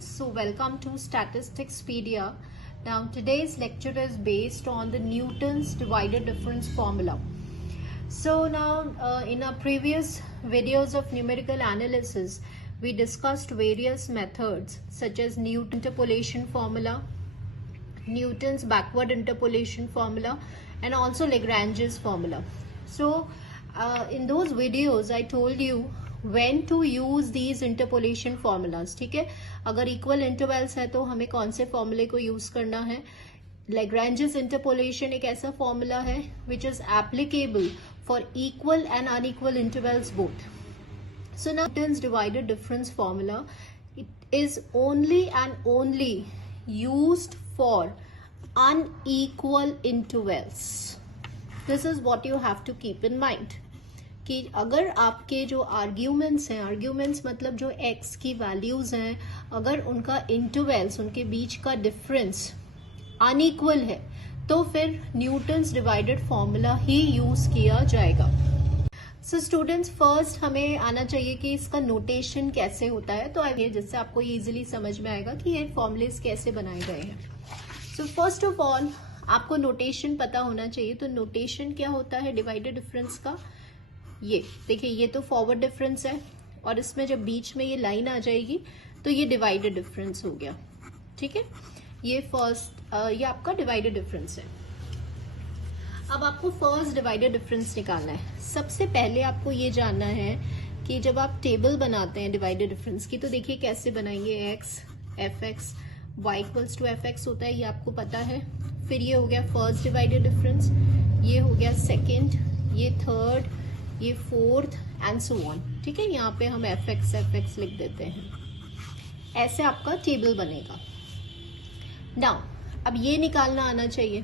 students, so welcome to Statisticspedia. Now today's lecture is based on the Newton's divided difference formula. So now in our previous videos of numerical analysis, we discussed various methods such as Newton's interpolation formula, Newton's backward interpolation formula, and also Lagrange's formula. So in those videos I told you when to use these interpolation formulas. ठीक है, अगर equal intervals है तो हमें कौन से फॉर्मूले को यूज करना है. Lagrange's interpolation एक ऐसा फॉर्मूला है which is applicable for equal and unequal intervals both. So now Newton's divided difference formula, it is only and only used for unequal intervals. This is what you have to keep in mind. कि अगर आपके जो arguments हैं, arguments मतलब जो x की values हैं, अगर उनका इंटरवल्स, उनके बीच का डिफरेंस अनइक्वल है तो फिर न्यूटन्स डिवाइडेड फॉर्मूला ही यूज किया जाएगा. सो स्टूडेंट्स, फर्स्ट हमें आना चाहिए कि इसका नोटेशन कैसे होता है. तो आइए जिससे आपको ये इजीली समझ में आएगा कि ये फॉर्मूलेस कैसे बनाए गए हैं. सो फर्स्ट ऑफ ऑल आपको नोटेशन पता होना चाहिए. तो नोटेशन क्या होता है डिवाइडेड डिफरेंस का? ये देखिए, ये तो फॉरवर्ड डिफरेंस है और इसमें जब बीच में ये लाइन आ जाएगी तो ये डिवाइडेड डिफरेंस हो गया. ठीक है, ये फर्स्ट ये आपका डिवाइडेड डिफरेंस है. अब आपको फर्स्ट डिवाइडेड डिफरेंस निकालना है. सबसे पहले आपको ये जानना है कि जब आप टेबल बनाते हैं डिवाइडेड डिफरेंस की, तो देखिए कैसे बनाएंगे. X f x y equals to f x होता है, ये आपको पता है. फिर ये हो गया फर्स्ट डिवाइडेड डिफरेंस, ये हो गया सेकेंड, ये थर्ड, ये फोर्थ एंड सो ऑन. ठीक है, यहाँ पे हम एफ एक्स लिख देते हैं. ऐसे आपका टेबल बनेगा. नाउ अब ये निकालना आना चाहिए.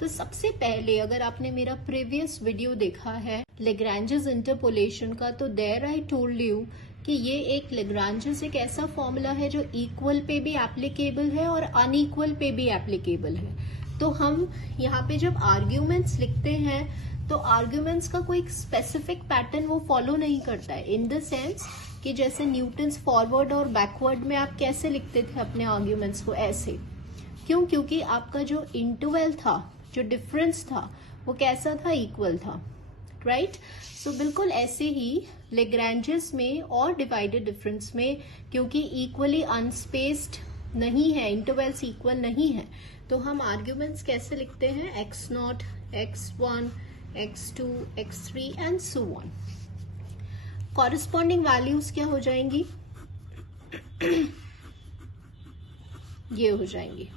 तो सबसे पहले अगर आपने मेरा प्रीवियस वीडियो देखा है लेग्रांजेस इंटरपोलेशन का, तो देयर आई टोल्ड यू कि ये एक लेग्रांजेस एक ऐसा फॉर्मूला है जो इक्वल पे भी एप्लीकेबल है और अनइक्वल पे भी एप्लीकेबल है. तो हम यहाँ पे जब आर्ग्यूमेंट्स लिखते हैं तो आर्ग्यूमेंट्स का कोई स्पेसिफिक पैटर्न वो फॉलो नहीं करता है. इन द सेंस कि जैसे न्यूटन्स फॉरवर्ड और बैकवर्ड में आप कैसे लिखते थे अपने आर्ग्यूमेंट्स को, ऐसे. क्यों? क्योंकि आपका जो इंटरवल था, जो डिफरेंस था, वो कैसा था? इक्वल था. राइट. सो बिल्कुल ऐसे ही लेग्रांजेस में और डिवाइडेड डिफरेंस में, क्योंकि इक्वली अनस्पेस्ड नहीं है, इंटरवल्स इक्वल नहीं है, तो हम आर्ग्यूमेंट्स कैसे लिखते हैं? X not, x1, x2, x3 and so on. Corresponding values क्या हो जाएंगी? ये हो जाएंगी.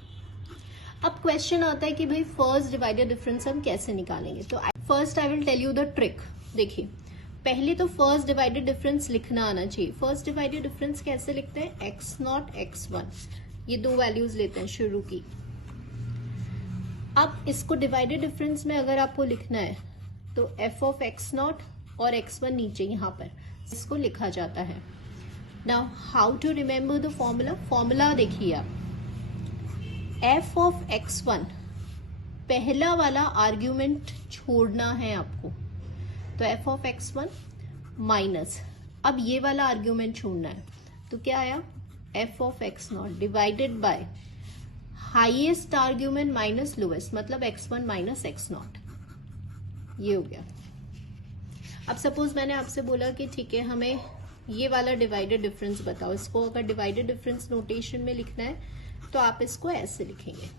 अब क्वेश्चन आता है कि भाई फर्स्ट डिवाइडेड डिफरेंस हम कैसे निकालेंगे. तो first I will tell you the trick. देखिए, पहले तो फर्स्ट डिवाइडेड डिफरेंस लिखना आना चाहिए. फर्स्ट डिवाइडेड डिफरेंस कैसे लिखते हैं? एक्स नॉट x1, ये दो वैल्यूज लेते हैं शुरू की. अब इसको डिवाइडेड डिफरेंस में अगर आपको लिखना है तो एफ ऑफ एक्स नॉट और x1 नीचे यहाँ पर इसको लिखा जाता है. Now how to remember the formula. Formula देखिए आप, एफ ऑफ x1 पहला वाला आर्ग्यूमेंट छोड़ना है आपको, तो एफ ऑफ x1 माइनस, अब ये वाला आर्ग्यूमेंट छोड़ना है, तो क्या आया? F of x nought divided bye highest argument minus lowest, मतलब x1 माइनस एक्स नॉट. ये हो गया. अब सपोज मैंने आपसे बोला कि ठीक है, हमें ये वाला डिवाइडेड डिफरेंस बताओ. इसको अगर डिवाइडेड डिफरेंस नोटेशन में लिखना है तो आप इसको ऐसे लिखेंगे.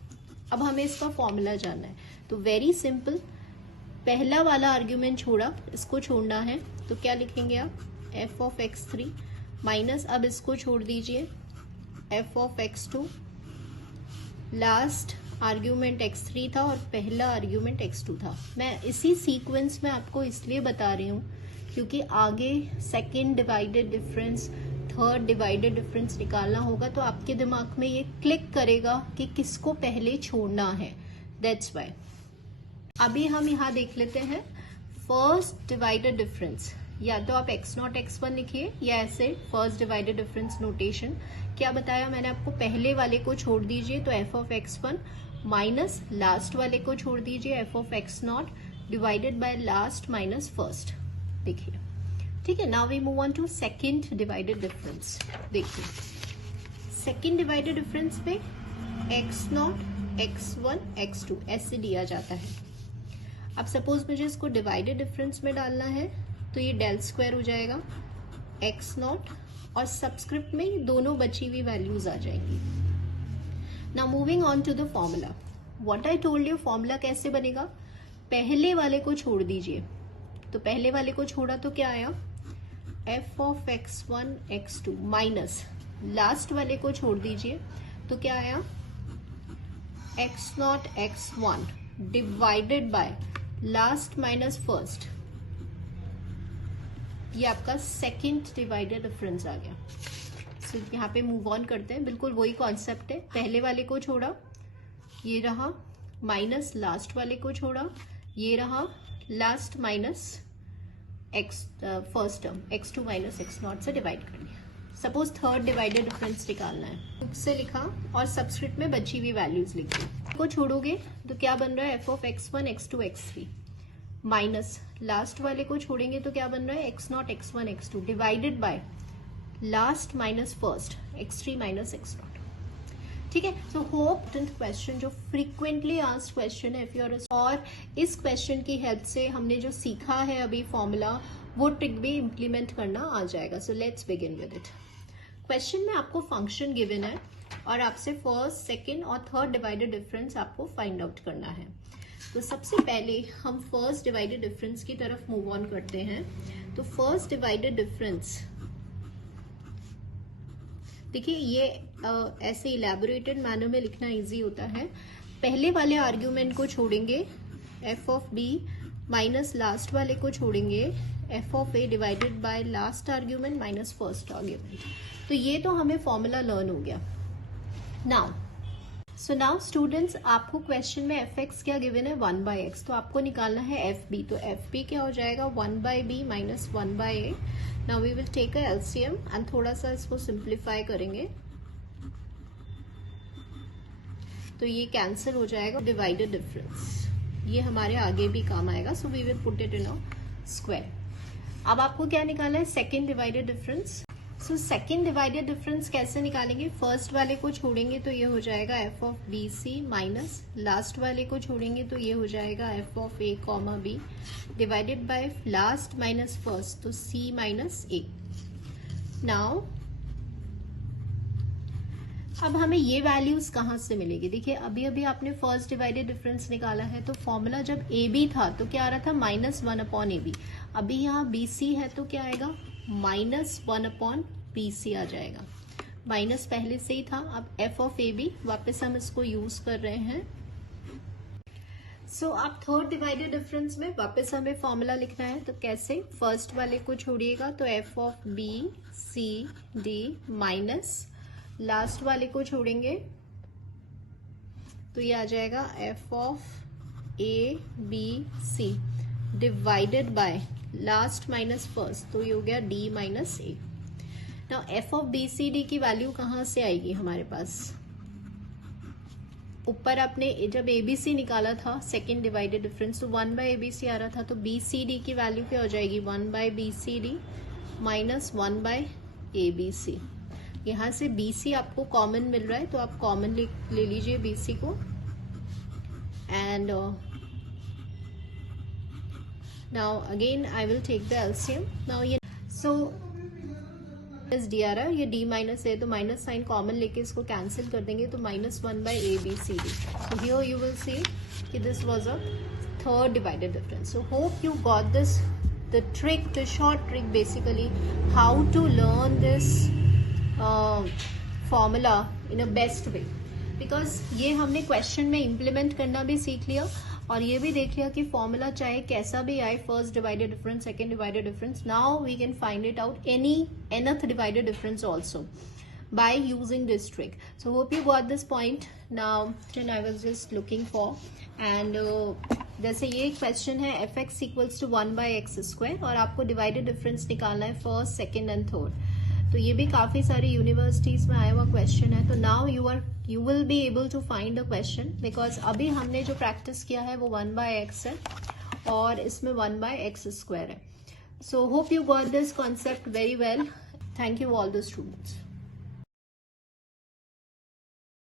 अब हमें इसका फॉर्मूला जानना है. तो वेरी सिंपल, पहला वाला आर्ग्यूमेंट छोड़ा, इसको छोड़ना है, तो क्या लिखेंगे आप? एफ ऑफ x3 माइनस, अब इसको छोड़ दीजिए, f of x2. Last argument x3 था और पहला आर्ग्यूमेंट x2 था. मैं इसी सीक्वेंस में आपको इसलिए बता रही हूँ क्योंकि आगे second divided difference, third divided difference निकालना होगा, तो आपके दिमाग में ये क्लिक करेगा कि किसको पहले छोड़ना है. That's why. अभी हम यहाँ देख लेते हैं फर्स्ट डिवाइडेड डिफरेंस. या तो आप एक्स नॉट x1 लिखिए या ऐसे फर्स्ट डिवाइडेड डिफरेंस नोटेशन. क्या बताया मैंने आपको? पहले वाले को छोड़ दीजिए तो F of x1 minus last वाले को छोड़ दीजिए, f of x nought divided by last minus first. देखिए, ठीक है. Now we move on to second divided difference. देखिए, सेकेंड डिवाइडेड डिफरेंस में x0, x1, x2 ऐसे दिया जाता है। अब सपोज मुझे इसको डिवाइडेड डिफरेंस में डालना है तो ये डेल स्क्वायर हो जाएगा x0 और सबस्क्रिप्ट में दोनों बची हुई वैल्यूज आ जाएंगी। Now moving on to the formula, what I told you, formula कैसे बनेगा, पहले वाले को छोड़ दीजिए, तो पहले वाले को छोड़ा तो क्या आया f of x1 x2 minus last वाले को छोड़ दीजिए तो क्या आया x0 x1 divided by last minus first, ये आपका सेकंड डिवाइडेड डिफरेंस आ गया। सो यहाँ पे मूव ऑन करते हैं, बिल्कुल वही कॉन्सेप्ट है, पहले वाले को छोड़ा ये रहा माइनस लास्ट वाले को छोड़ा ये रहा last minus x first term x2 minus x0 से डिवाइड कर लिया। सपोज थर्ड डिवाइडेड डिफरेंस निकालना है, बुक से लिखा और सबस्क्रिप्ट में बची हुई वैल्यूज लिख दी, को छोड़ोगे तो क्या बन रहा है f of x1 x2 x3 minus last वाले को छोड़ेंगे तो क्या बन रहा है x0 x1 x2 divided by last minus first x3 minus x0। ठीक है, सो होप क्वेश्चन जो फ्रीक्वेंटली आस्क्ड क्वेश्चन है, और इस क्वेश्चन की हेल्प से हमने जो सीखा है अभी फॉर्मूला, वो ट्रिक भी इम्प्लीमेंट करना आ जाएगा। So let's begin with it. Question में आपको फंक्शन गिवन है और आपसे फर्स्ट, सेकेंड और थर्ड डिवाइडेड डिफरेंस आपको फाइंड आउट करना है। तो सबसे पहले हम फर्स्ट डिवाइडेड डिफरेंस की तरफ मूव ऑन करते हैं। तो फर्स्ट डिवाइडेड डिफरेंस देखिए, ये ऐसे इलेबोरेटेड मैनर में लिखना इजी होता है। पहले वाले आर्ग्यूमेंट को छोड़ेंगे f of b minus last वाले को छोड़ेंगे f of a divided by last argument minus first argument. तो ये तो हमें फॉर्मूला लर्न हो गया। नाउ स्टूडेंट्स, आपको क्वेश्चन में fx क्या गिवन है 1/x, तो आपको निकालना है fb। तो fb क्या हो जाएगा 1/b minus 1/a। Now we will take a LCM and थोड़ा सा इसको सिंप्लीफाई करेंगे तो ये कैंसिल हो जाएगा, डिवाइडेड डिफरेंस ये हमारे आगे भी काम आएगा। So we will put it in a square. अब आपको क्या निकालना है second divided difference. So second divided difference कैसे निकालेंगे, फर्स्ट वाले को छोड़ेंगे तो ये हो जाएगा f of b c minus last वाले को छोड़ेंगे तो ये हो जाएगा f of a comma b divided by last minus first, तो c माइनस a। नाउ अब हमें ये वैल्यूज कहाँ से मिलेगी, देखिए अभी अभी आपने फर्स्ट डिवाइडेड डिफरेंस निकाला है तो फॉर्मूला जब ए बी था तो क्या आ रहा था -1/ab। अभी यहाँ बी सी है तो क्या आएगा -1/bc आ जाएगा, माइनस पहले से ही था। अब f ऑफ ए बी वापस हम इसको यूज कर रहे हैं। सो अब थर्ड डिवाइडेड डिफरेंस में वापस हमें फॉर्मूला लिखना है, तो कैसे, फर्स्ट वाले को छोड़िएगा तो f of b c d minus last वाले को छोड़ेंगे तो ये आ जाएगा f of a b c divided by last minus first, तो ये हो गया d minus a। Now f of b c d की वैल्यू कहाँ से आएगी हमारे पास, ऊपर आपने जब abc निकाला था सेकेंड डिवाइडेड डिफरेंस तो 1/abc आ रहा था, तो bcd की वैल्यू क्या हो जाएगी 1/bcd माइनस 1/abc। यहाँ से BC आपको कॉमन मिल रहा है तो आप कॉमन ले लीजिए BC को and now again I will take the LCM. Now ये सो डी आ रहा है, ये d माइनस है तो माइनस साइन कॉमन लेके इसको कैंसिल कर देंगे तो -1/abcd। So here you will see कि this was a third divided difference. So hope you got this, the trick, the short trick basically how to learn this formula in a best way, because ये हमने question में implement करना भी सीख लिया और ये भी देख लिया कि फॉर्मूला चाहे कैसा भी आए, first divided difference, second divided difference, now we can find it out any nth divided difference also by using this trick. So hope you got this point. Now I was just looking for and जैसे ये question है fx equals to 1/x² और आपको divided difference निकालना है first, second and third, तो ये भी काफी सारी यूनिवर्सिटीज में आया हुआ क्वेश्चन है। तो now you will be able to find the question, because अभी हमने जो प्रैक्टिस किया है वो 1/x है और इसमें 1/x² है। सो hope you got this concept very well. Thank you all the students.